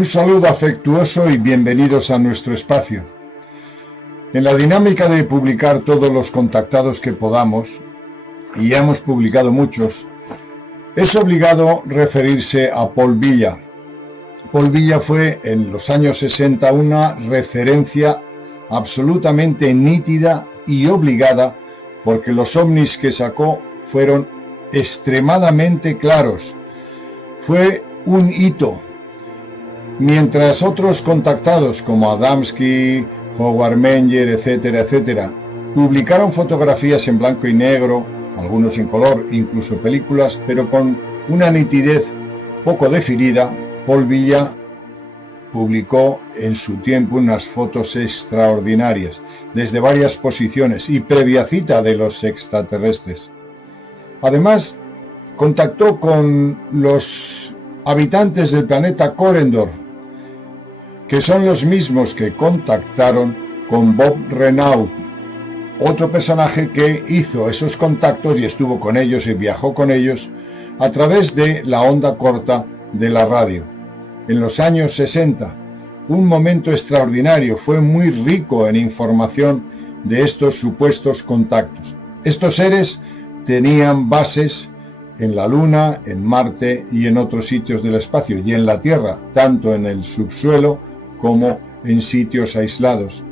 Un saludo afectuoso y bienvenidos a nuestro espacio. En la dinámica de publicar todos los contactados que podamos, y ya hemos publicado muchos, es obligado referirse a Paul Villa. Paul Villa fue en los años 60 una referencia absolutamente nítida y obligada, porque los ovnis que sacó fueron extremadamente claros. Fue un hito. Mientras otros contactados como Adamski, Howard Menger, etcétera, etcétera, publicaron fotografías en blanco y negro, algunos en color, incluso películas, pero con una nitidez poco definida, Paul Villa publicó en su tiempo unas fotos extraordinarias, desde varias posiciones y previa cita de los extraterrestres. Además, contactó con los habitantes del planeta Corendor, que son los mismos que contactaron con Bob Renaud, otro personaje que hizo esos contactos y estuvo con ellos y viajó con ellos a través de la onda corta de la radio. En los años 60, un momento extraordinario, fue muy rico en información de estos supuestos contactos. Estos seres tenían bases en la Luna, en Marte y en otros sitios del espacio, y en la Tierra, tanto en el subsuelo como en sitios aislados.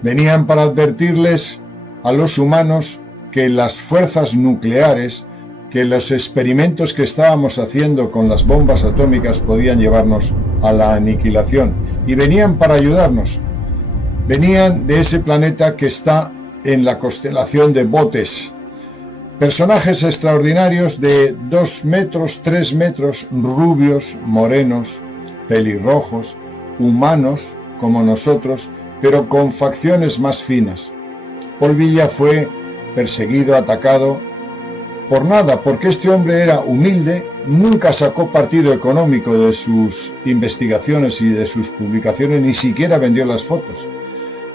Venían para advertirles a los humanos que las fuerzas nucleares, que los experimentos que estábamos haciendo con las bombas atómicas podían llevarnos a la aniquilación, y venían para ayudarnos. Venían de ese planeta que está en la constelación de Botes. Personajes extraordinarios de 2 metros, 3 metros, rubios, morenos, pelirrojos, humanos como nosotros, pero con facciones más finas. Paul Villa fue perseguido, atacado, por nada, porque este hombre era humilde, nunca sacó partido económico de sus investigaciones y de sus publicaciones, ni siquiera vendió las fotos.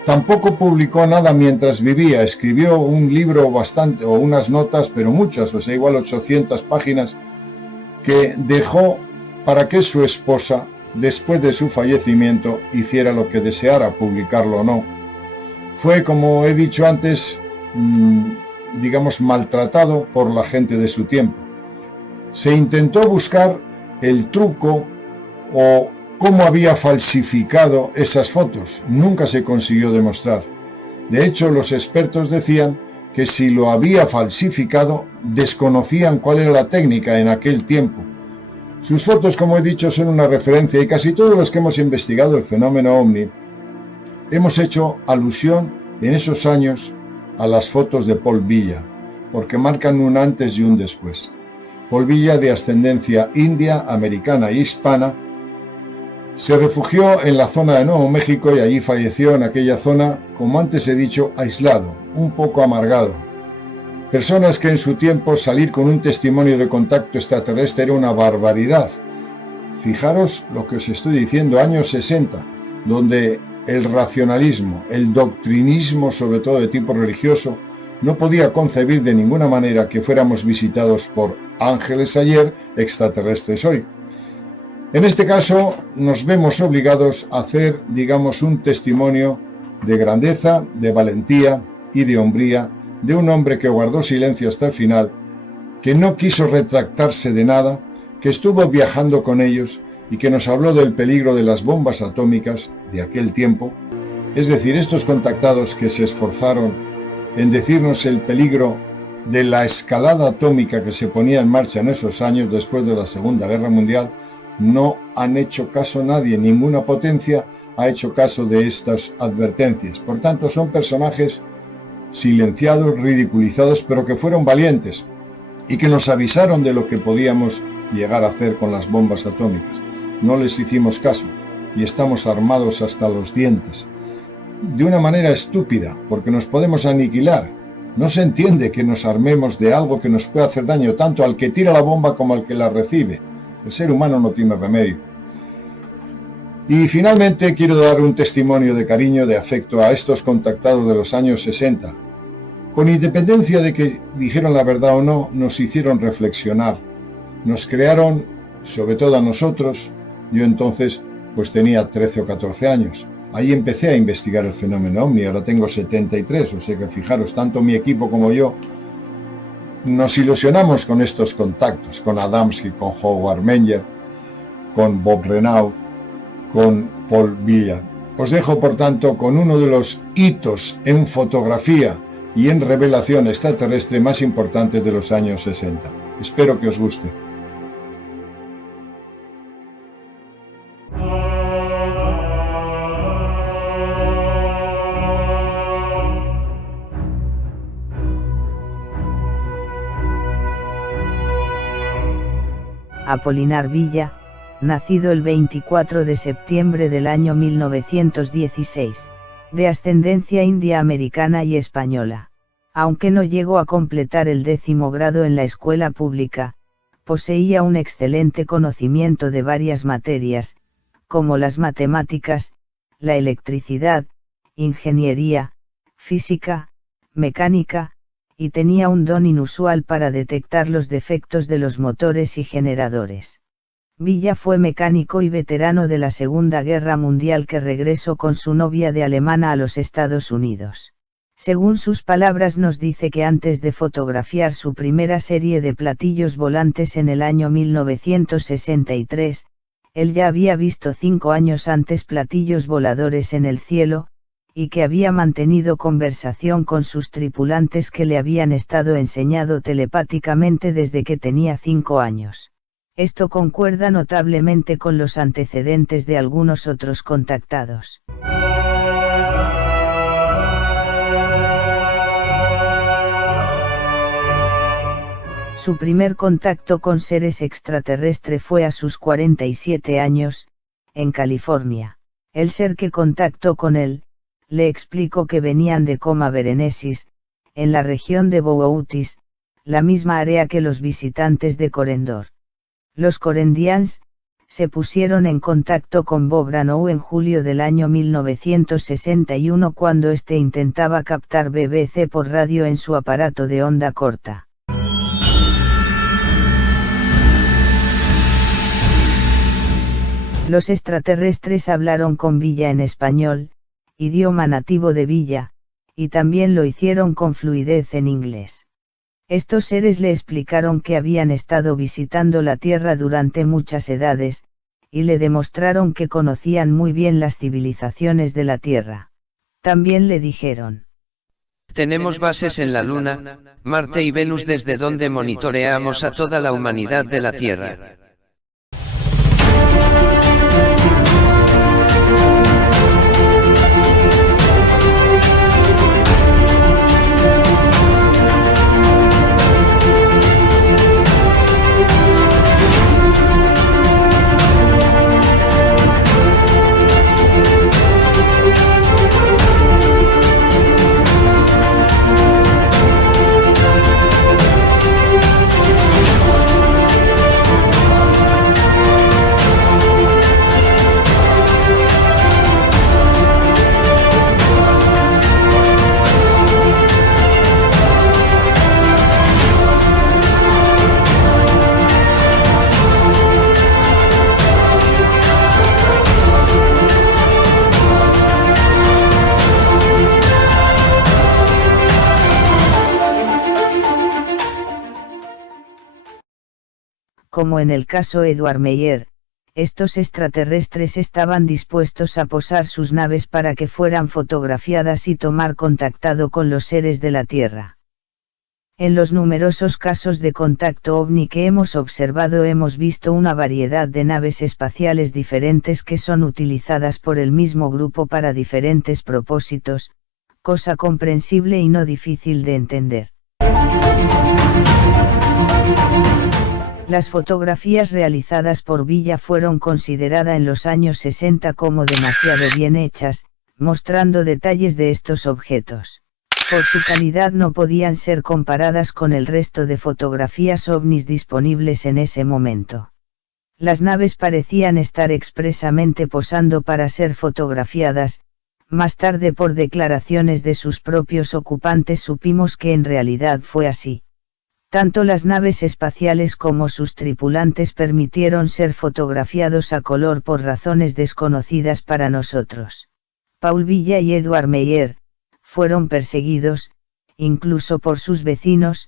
Tampoco publicó nada mientras vivía, escribió un libro bastante, o unas notas, pero muchas, o sea, igual 800 páginas, que dejó para que su esposa, después de su fallecimiento, hiciera lo que deseara, publicarlo o no. Fue, como he dicho antes, digamos, maltratado por la gente de su tiempo. Se intentó buscar el truco o cómo había falsificado esas fotos. Nunca se consiguió demostrar. De hecho, los expertos decían que si lo había falsificado, desconocían cuál era la técnica en aquel tiempo. Sus fotos, como he dicho, son una referencia, y casi todos los que hemos investigado el fenómeno ovni hemos hecho alusión en esos años a las fotos de Paul Villa, porque marcan un antes y un después. Paul Villa, de ascendencia india, americana e hispana, se refugió en la zona de Nuevo México y allí falleció en aquella zona, como antes he dicho, aislado, un poco amargado. Personas que en su tiempo salir con un testimonio de contacto extraterrestre era una barbaridad. Fijaros lo que os estoy diciendo, años 60, donde el racionalismo, el doctrinismo, sobre todo de tipo religioso, no podía concebir de ninguna manera que fuéramos visitados por ángeles ayer, extraterrestres hoy. En este caso, nos vemos obligados a hacer, digamos, un testimonio de grandeza, de valentía y de hombría, de un hombre que guardó silencio hasta el final, que no quiso retractarse de nada, que estuvo viajando con ellos y que nos habló del peligro de las bombas atómicas de aquel tiempo, es decir, estos contactados que se esforzaron en decirnos el peligro de la escalada atómica que se ponía en marcha en esos años después de la Segunda Guerra Mundial, no han hecho caso a nadie, ninguna potencia ha hecho caso de estas advertencias. Por tanto, son personajes silenciados, ridiculizados, pero que fueron valientes y que nos avisaron de lo que podíamos llegar a hacer con las bombas atómicas. No les hicimos caso y estamos armados hasta los dientes. De una manera estúpida, porque nos podemos aniquilar. No se entiende que nos armemos de algo que nos puede hacer daño tanto al que tira la bomba como al que la recibe. El ser humano no tiene remedio. Y finalmente quiero dar un testimonio de cariño, de afecto a estos contactados de los años 60. Con independencia de que dijeron la verdad o no, nos hicieron reflexionar. Nos crearon, sobre todo a nosotros, yo entonces, pues tenía 13 o 14 años. Ahí empecé a investigar el fenómeno ovni, ahora tengo 73, o sea que fijaros, tanto mi equipo como yo nos ilusionamos con estos contactos, con Adamski, con Howard Menger, con Bob Renaud, con Paul Villa. Os dejo, por tanto, con uno de los hitos en fotografía y en revelación extraterrestre más importantes de los años 60. Espero que os guste. Apolinar Villa, nacido el 24 de septiembre del año 1916, de ascendencia india americana y española. Aunque no llegó a completar el 10º grado en la escuela pública, poseía un excelente conocimiento de varias materias, como las matemáticas, la electricidad, ingeniería, física, mecánica, y tenía un don inusual para detectar los defectos de los motores y generadores. Villa fue mecánico y veterano de la Segunda Guerra Mundial que regresó con su novia de alemana a los Estados Unidos. Según sus palabras nos dice que antes de fotografiar su primera serie de platillos volantes en el año 1963, él ya había visto 5 años antes platillos voladores en el cielo, y que había mantenido conversación con sus tripulantes que le habían estado enseñado telepáticamente desde que tenía 5 años. Esto concuerda notablemente con los antecedentes de algunos otros contactados. Su primer contacto con seres extraterrestres fue a sus 47 años, en California. El ser que contactó con él, le explicó que venían de Coma Berenices, en la región de Bououtis, la misma área que los visitantes de Corendor. Los Corendians se pusieron en contacto con Bob Renaud en julio del año 1961 cuando éste intentaba captar BBC por radio en su aparato de onda corta. Los extraterrestres hablaron con Villa en español, idioma nativo de Villa, y también lo hicieron con fluidez en inglés. Estos seres le explicaron que habían estado visitando la Tierra durante muchas edades, y le demostraron que conocían muy bien las civilizaciones de la Tierra. También le dijeron: tenemos bases en la Luna, Marte y Venus desde donde monitoreamos a toda la humanidad de la Tierra. Como en el caso Edward Meyer, estos extraterrestres estaban dispuestos a posar sus naves para que fueran fotografiadas y tomar contactado con los seres de la Tierra. En los numerosos casos de contacto ovni que hemos observado hemos visto una variedad de naves espaciales diferentes que son utilizadas por el mismo grupo para diferentes propósitos, cosa comprensible y no difícil de entender. Las fotografías realizadas por Villa fueron consideradas en los años 60 como demasiado bien hechas, mostrando detalles de estos objetos. Por su calidad no podían ser comparadas con el resto de fotografías ovnis disponibles en ese momento. Las naves parecían estar expresamente posando para ser fotografiadas. Más tarde, por declaraciones de sus propios ocupantes, supimos que en realidad fue así. Tanto las naves espaciales como sus tripulantes permitieron ser fotografiados a color por razones desconocidas para nosotros. Paul Villa y Edward Meyer fueron perseguidos, incluso por sus vecinos,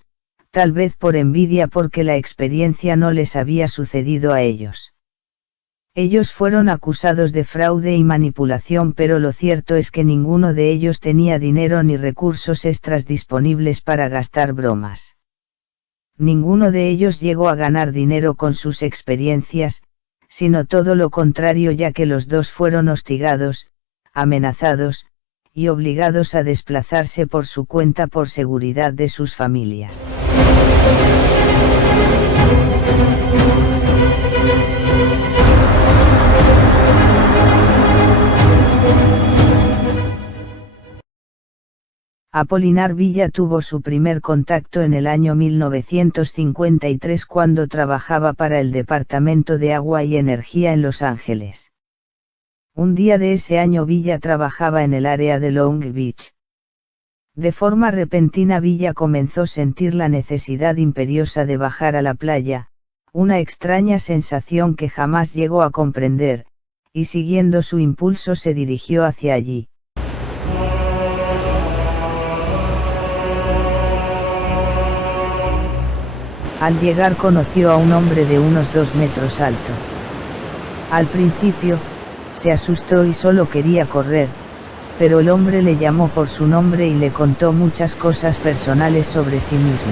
tal vez por envidia porque la experiencia no les había sucedido a ellos. Ellos fueron acusados de fraude y manipulación, pero lo cierto es que ninguno de ellos tenía dinero ni recursos extras disponibles para gastar bromas. Ninguno de ellos llegó a ganar dinero con sus experiencias, sino todo lo contrario, ya que los dos fueron hostigados, amenazados, y obligados a desplazarse por su cuenta por seguridad de sus familias. Apolinar Villa tuvo su primer contacto en el año 1953 cuando trabajaba para el Departamento de Agua y Energía en Los Ángeles. Un día de ese año Villa trabajaba en el área de Long Beach. De forma repentina Villa comenzó a sentir la necesidad imperiosa de bajar a la playa, una extraña sensación que jamás llegó a comprender, y siguiendo su impulso se dirigió hacia allí. Al llegar conoció a un hombre de unos 2 metros alto. Al principio, se asustó y solo quería correr, pero el hombre le llamó por su nombre y le contó muchas cosas personales sobre sí mismo.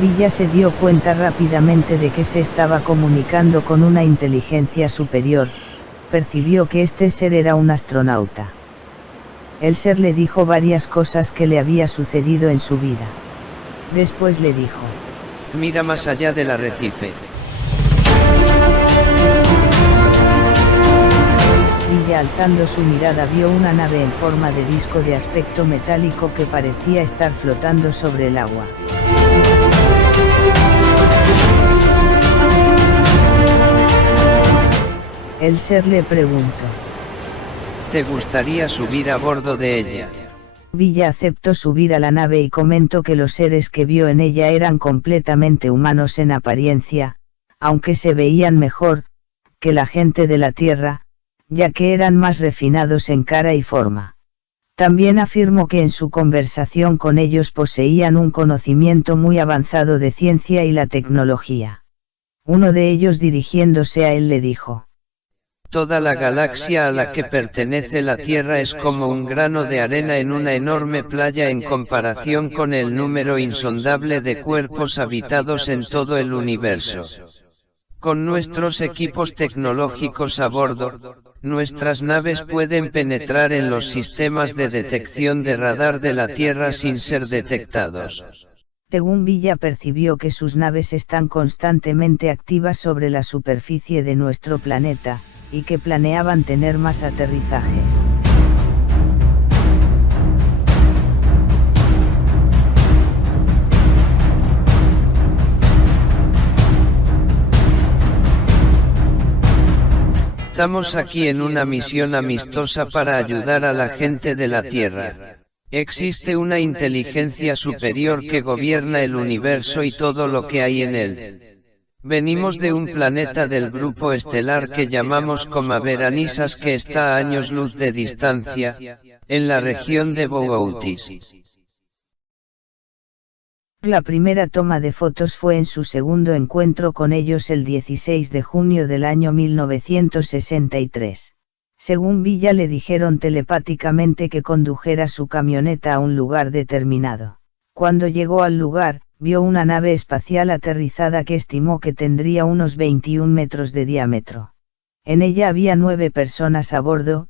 Villa se dio cuenta rápidamente de que se estaba comunicando con una inteligencia superior, percibió que este ser era un astronauta. El ser le dijo varias cosas que le había sucedido en su vida. Después le dijo: mira más allá del arrecife. Villa, alzando su mirada, vio una nave en forma de disco de aspecto metálico que parecía estar flotando sobre el agua. El ser le preguntó: ¿te gustaría subir a bordo de ella? Villa aceptó subir a la nave y comentó que los seres que vio en ella eran completamente humanos en apariencia, aunque se veían mejor que la gente de la Tierra, ya que eran más refinados en cara y forma. También afirmó que en su conversación con ellos poseían un conocimiento muy avanzado de ciencia y la tecnología. Uno de ellos, dirigiéndose a él, le dijo: toda la galaxia a la que pertenece la Tierra es como un grano de arena en una enorme playa en comparación con el número insondable de cuerpos habitados en todo el universo. Con nuestros equipos tecnológicos a bordo, nuestras naves pueden penetrar en los sistemas de detección de radar de la Tierra sin ser detectados. Según Villa, percibió que sus naves están constantemente activas sobre la superficie de nuestro planeta, y que planeaban tener más aterrizajes. Estamos aquí en una misión amistosa para ayudar a la gente de la Tierra. Existe una inteligencia superior que gobierna el universo y todo lo que hay en él. Venimos de un planeta del grupo estelar que llamamos Coma Berenices, que está a años luz de distancia, en la región de Boötis. La primera toma de fotos fue en su segundo encuentro con ellos el 16 de junio del año 1963. Según Villa, le dijeron telepáticamente que condujera su camioneta a un lugar determinado. Cuando llegó al lugar, vio una nave espacial aterrizada que estimó que tendría unos 21 metros de diámetro. En ella había 9 personas a bordo,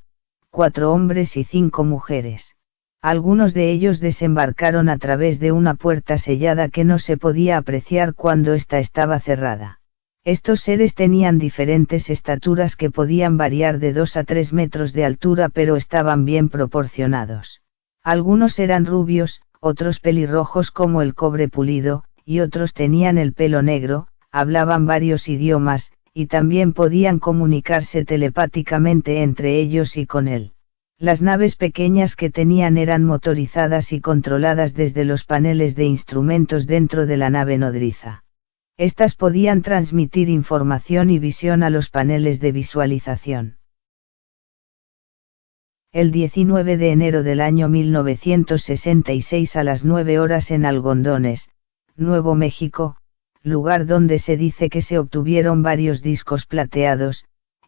4 hombres y 5 mujeres. Algunos de ellos desembarcaron a través de una puerta sellada que no se podía apreciar cuando ésta estaba cerrada. Estos seres tenían diferentes estaturas que podían variar de 2 a 3 metros de altura, pero estaban bien proporcionados. Algunos eran rubios, otros pelirrojos como el cobre pulido, y otros tenían el pelo negro, hablaban varios idiomas, y también podían comunicarse telepáticamente entre ellos y con él. Las naves pequeñas que tenían eran motorizadas y controladas desde los paneles de instrumentos dentro de la nave nodriza. Estas podían transmitir información y visión a los paneles de visualización. El 19 de enero del año 1966 a las 9 horas en Algodones, Nuevo México, lugar donde se dice que se obtuvieron varios discos plateados,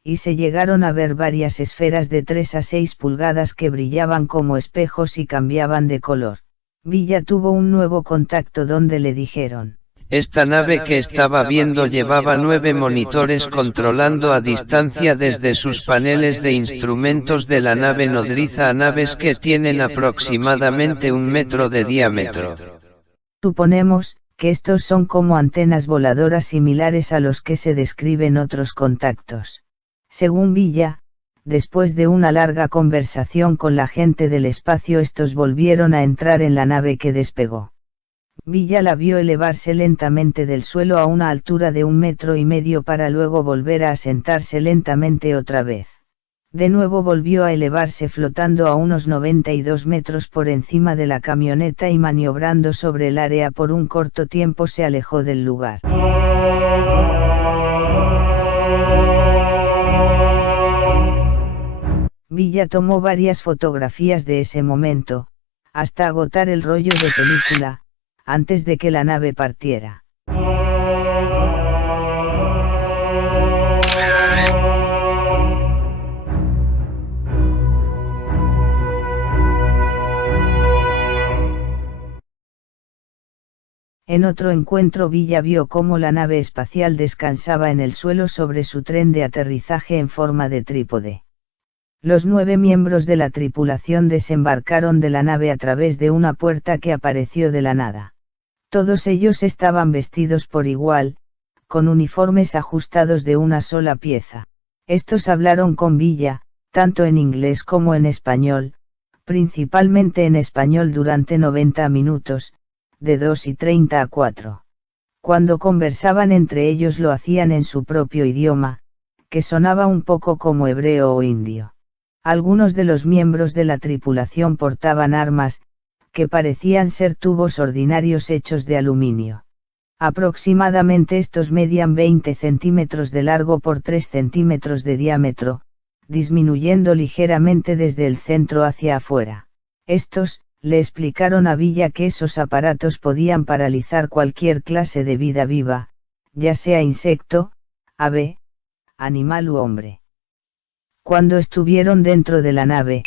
y se llegaron a ver varias esferas de 3 a 6 pulgadas que brillaban como espejos y cambiaban de color. Villa tuvo un nuevo contacto donde le dijeron: esta nave que estaba viendo llevaba 9 monitores controlando a distancia desde sus paneles de instrumentos de la nave nodriza a naves que tienen aproximadamente 1 metro de diámetro. Suponemos que estos son como antenas voladoras similares a los que se describen otros contactos. Según Villa, después de una larga conversación con la gente del espacio, estos volvieron a entrar en la nave que despegó. Villa la vio elevarse lentamente del suelo a una altura de 1,5 metros para luego volver a asentarse lentamente otra vez. De nuevo volvió a elevarse flotando a unos 92 metros por encima de la camioneta y maniobrando sobre el área por un corto tiempo se alejó del lugar. Villa tomó varias fotografías de ese momento, hasta agotar el rollo de película, antes de que la nave partiera. En otro encuentro Villa vio cómo la nave espacial descansaba en el suelo sobre su tren de aterrizaje en forma de trípode. Los 9 miembros de la tripulación desembarcaron de la nave a través de una puerta que apareció de la nada. Todos ellos estaban vestidos por igual, con uniformes ajustados de una sola pieza. Estos hablaron con Villa, tanto en inglés como en español, principalmente en español durante 90 minutos, de 2:30 a 4. Cuando conversaban entre ellos lo hacían en su propio idioma, que sonaba un poco como hebreo o indio. Algunos de los miembros de la tripulación portaban armas, que parecían ser tubos ordinarios hechos de aluminio. Aproximadamente estos medían 20 centímetros de largo por 3 centímetros de diámetro, disminuyendo ligeramente desde el centro hacia afuera. Estos, le explicaron a Villa que esos aparatos podían paralizar cualquier clase de vida viva, ya sea insecto, ave, animal u hombre. Cuando estuvieron dentro de la nave,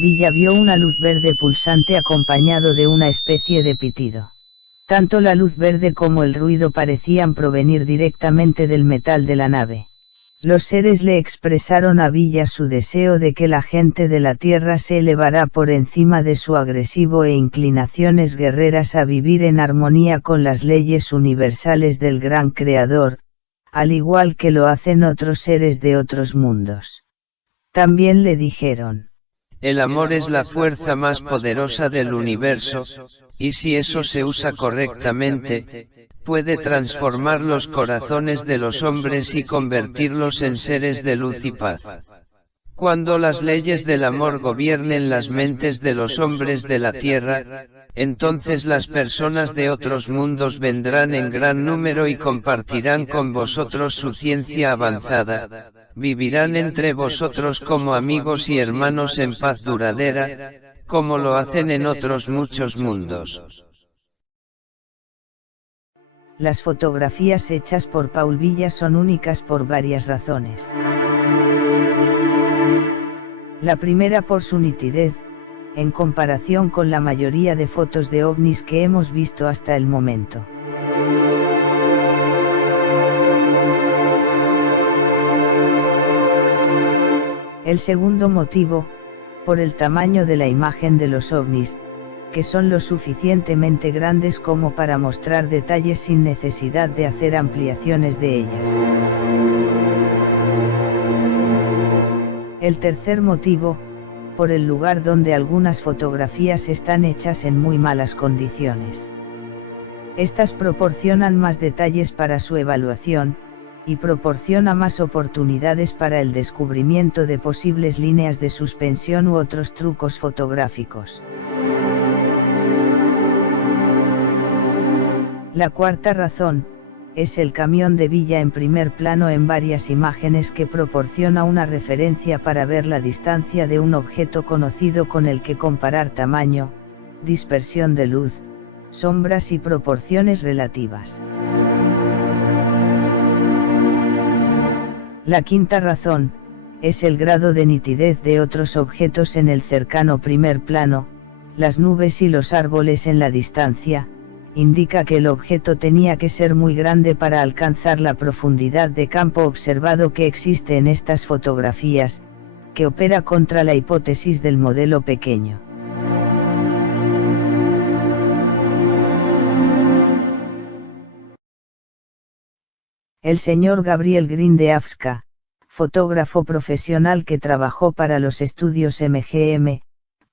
Villa vio una luz verde pulsante acompañado de una especie de pitido. Tanto la luz verde como el ruido parecían provenir directamente del metal de la nave. Los seres le expresaron a Villa su deseo de que la gente de la Tierra se elevara por encima de su agresivo e inclinaciones guerreras a vivir en armonía con las leyes universales del gran Creador, al igual que lo hacen otros seres de otros mundos. También le dijeron: el amor es la fuerza más poderosa del universo, y si eso se usa correctamente, puede transformar los corazones de los hombres y convertirlos en seres de luz y paz. Cuando las leyes del amor gobiernen las mentes de los hombres de la tierra, entonces las personas de otros mundos vendrán en gran número y compartirán con vosotros su ciencia avanzada. Vivirán entre vosotros como amigos y hermanos en paz duradera, como lo hacen en otros muchos mundos. Las fotografías hechas por Paul Villa son únicas por varias razones. La primera por su nitidez, en comparación con la mayoría de fotos de ovnis que hemos visto hasta el momento. El segundo motivo, por el tamaño de la imagen de los ovnis, que son lo suficientemente grandes como para mostrar detalles sin necesidad de hacer ampliaciones de ellas. El tercer motivo, por el lugar donde algunas fotografías están hechas en muy malas condiciones. Estas proporcionan más detalles para su evaluación, y proporciona más oportunidades para el descubrimiento de posibles líneas de suspensión u otros trucos fotográficos. La cuarta razón, es el camión de Villa en primer plano en varias imágenes que proporciona una referencia para ver la distancia de un objeto conocido con el que comparar tamaño, dispersión de luz, sombras y proporciones relativas. La quinta razón, es el grado de nitidez de otros objetos en el cercano primer plano, las nubes y los árboles en la distancia, indica que el objeto tenía que ser muy grande para alcanzar la profundidad de campo observado que existe en estas fotografías, que opera contra la hipótesis del modelo pequeño. El señor Gabriel Green de Avska, fotógrafo profesional que trabajó para los estudios MGM,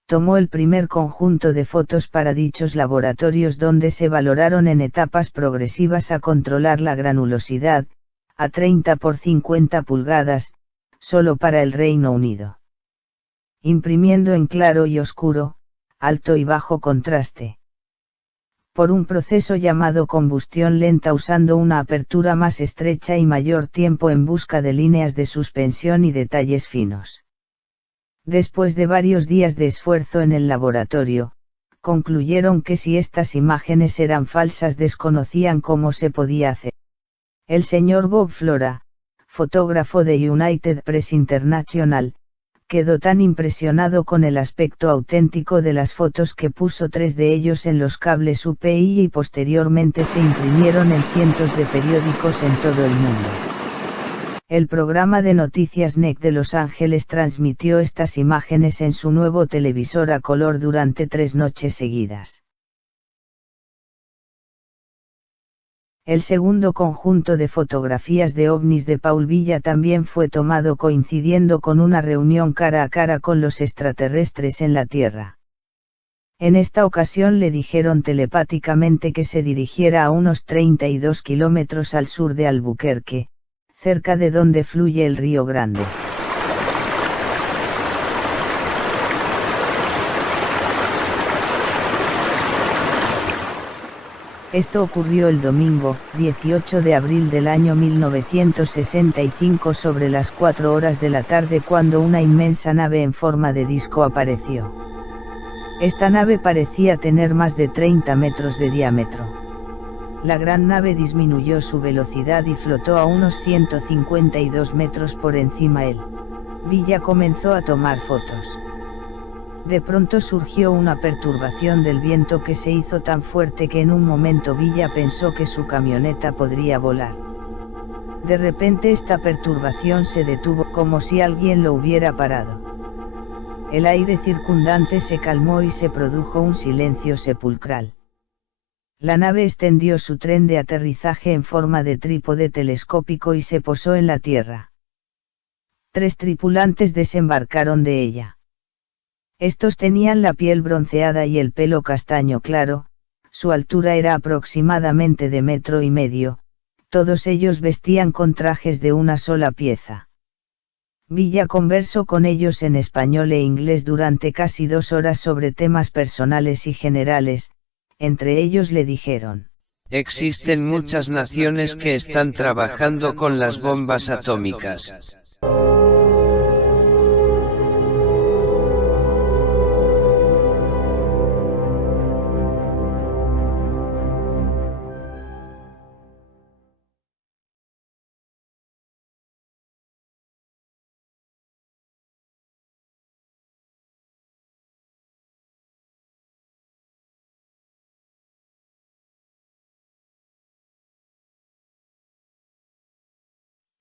tomó el primer conjunto de fotos para dichos laboratorios donde se valoraron en etapas progresivas a controlar la granulosidad, a 30 por 50 pulgadas, solo para el Reino Unido. Imprimiendo en claro y oscuro, alto y bajo contraste. Por un proceso llamado combustión lenta usando una apertura más estrecha y mayor tiempo en busca de líneas de suspensión y detalles finos. Después de varios días de esfuerzo en el laboratorio, concluyeron que si estas imágenes eran falsas desconocían cómo se podía hacer. El señor Bob Flora, fotógrafo de United Press International, quedó tan impresionado con el aspecto auténtico de las fotos que puso 3 de ellos en los cables UPI y posteriormente se imprimieron en cientos de periódicos en todo el mundo. El programa de noticias NEC de Los Ángeles transmitió estas imágenes en su nuevo televisor a color durante 3 noches seguidas. El segundo conjunto de fotografías de ovnis de Paul Villa también fue tomado coincidiendo con una reunión cara a cara con los extraterrestres en la Tierra. En esta ocasión le dijeron telepáticamente que se dirigiera a unos 32 kilómetros al sur de Albuquerque, cerca de donde fluye el Río Grande. Esto ocurrió el domingo, 18 de abril del año 1965 sobre las 4 horas de la tarde cuando una inmensa nave en forma de disco apareció. Esta nave parecía tener más de 30 metros de diámetro. La gran nave disminuyó su velocidad y flotó a unos 152 metros por encima él. Villa comenzó a tomar fotos. De pronto surgió una perturbación del viento que se hizo tan fuerte que en un momento Villa pensó que su camioneta podría volar. De repente esta perturbación se detuvo como si alguien lo hubiera parado. El aire circundante se calmó y se produjo un silencio sepulcral. La nave extendió su tren de aterrizaje en forma de trípode telescópico y se posó en la tierra. 3 tripulantes desembarcaron de ella. Estos tenían la piel bronceada y el pelo castaño claro, su altura era aproximadamente de 1,5 metros, todos ellos vestían con trajes de una sola pieza. Villa conversó con ellos en español e inglés durante casi 2 horas sobre temas personales y generales, entre ellos le dijeron: existen muchas naciones que están trabajando con las bombas atómicas.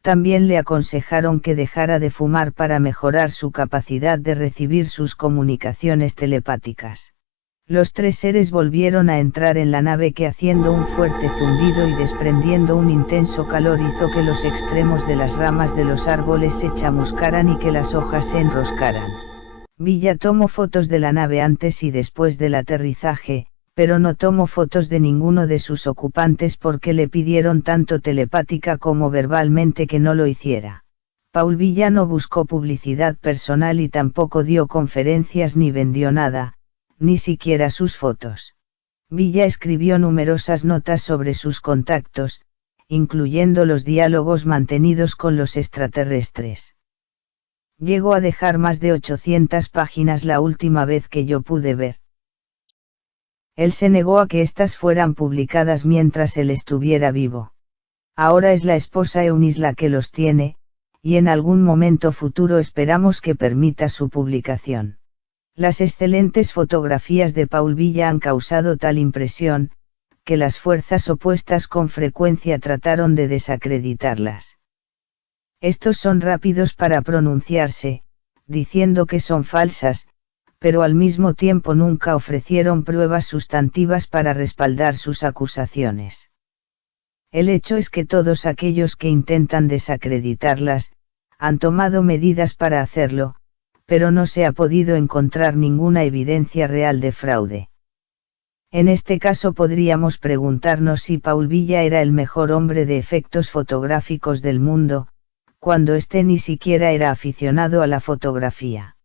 También le aconsejaron que dejara de fumar para mejorar su capacidad de recibir sus comunicaciones telepáticas. Los 3 seres volvieron a entrar en la nave que haciendo un fuerte zumbido y desprendiendo un intenso calor hizo que los extremos de las ramas de los árboles se chamuscaran y que las hojas se enroscaran. Villa tomó fotos de la nave antes y después del aterrizaje, pero no tomó fotos de ninguno de sus ocupantes porque le pidieron tanto telepática como verbalmente que no lo hiciera. Paul Villa no buscó publicidad personal y tampoco dio conferencias ni vendió nada, ni siquiera sus fotos. Villa escribió numerosas notas sobre sus contactos, incluyendo los diálogos mantenidos con los extraterrestres. Llegó a dejar más de 800 páginas la última vez que yo pude ver. Él se negó a que éstas fueran publicadas mientras él estuviera vivo. Ahora es la esposa Eunice la que los tiene, y en algún momento futuro esperamos que permita su publicación. Las excelentes fotografías de Paul Villa han causado tal impresión, que las fuerzas opuestas con frecuencia trataron de desacreditarlas. Estos son rápidos para pronunciarse, diciendo que son falsas, pero al mismo tiempo nunca ofrecieron pruebas sustantivas para respaldar sus acusaciones. El hecho es que todos aquellos que intentan desacreditarlas, han tomado medidas para hacerlo, pero no se ha podido encontrar ninguna evidencia real de fraude. En este caso podríamos preguntarnos si Paul Villa era el mejor hombre de efectos fotográficos del mundo, cuando éste ni siquiera era aficionado a la fotografía.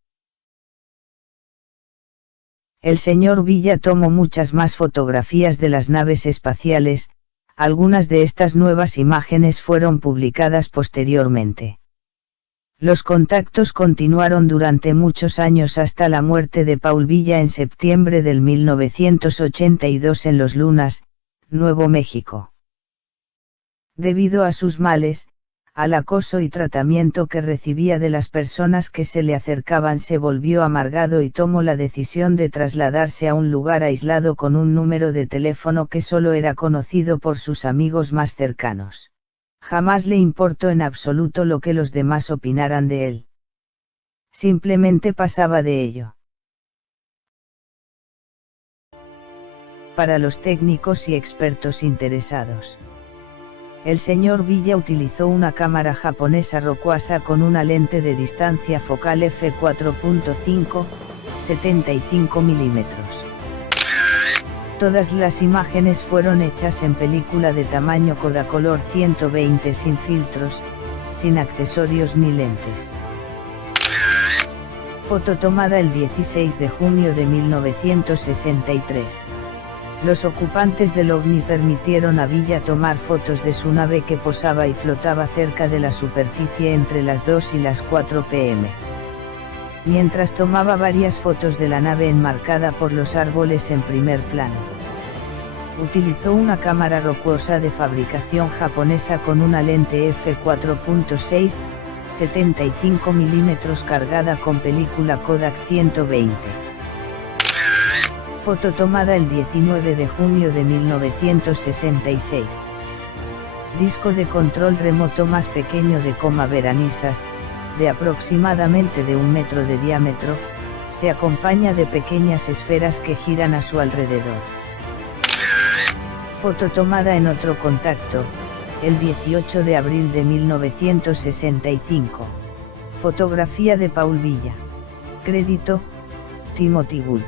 El señor Villa tomó muchas más fotografías de las naves espaciales, algunas de estas nuevas imágenes fueron publicadas posteriormente. Los contactos continuaron durante muchos años hasta la muerte de Paul Villa en septiembre del 1982 en Los Lunas, Nuevo México. Debido a sus males, al acoso y tratamiento que recibía de las personas que se le acercaban, se volvió amargado y tomó la decisión de trasladarse a un lugar aislado con un número de teléfono que solo era conocido por sus amigos más cercanos. Jamás le importó en absoluto lo que los demás opinaran de él. Simplemente pasaba de ello. Para los técnicos y expertos interesados. El señor Villa utilizó una cámara japonesa Rokuasa con una lente de distancia focal f4.5, 75 mm. Todas las imágenes fueron hechas en película de tamaño Kodacolor 120 sin filtros, sin accesorios ni lentes. Foto tomada el 16 de junio de 1963. Los ocupantes del OVNI permitieron a Villa tomar fotos de su nave que posaba y flotaba cerca de la superficie entre las 2 y las 4 p.m. Mientras tomaba varias fotos de la nave enmarcada por los árboles en primer plano. Utilizó una cámara Rokuasa de fabricación japonesa con una lente f4.6, 75 mm cargada con película Kodak 120. Foto tomada el 19 de junio de 1966. Disco de control remoto más pequeño de Veranisas, de aproximadamente de 1 metro de diámetro, se acompaña de pequeñas esferas que giran a su alrededor. Foto tomada en otro contacto, el 18 de abril de 1965. Fotografía de Paul Villa. Crédito: Timothy Wood.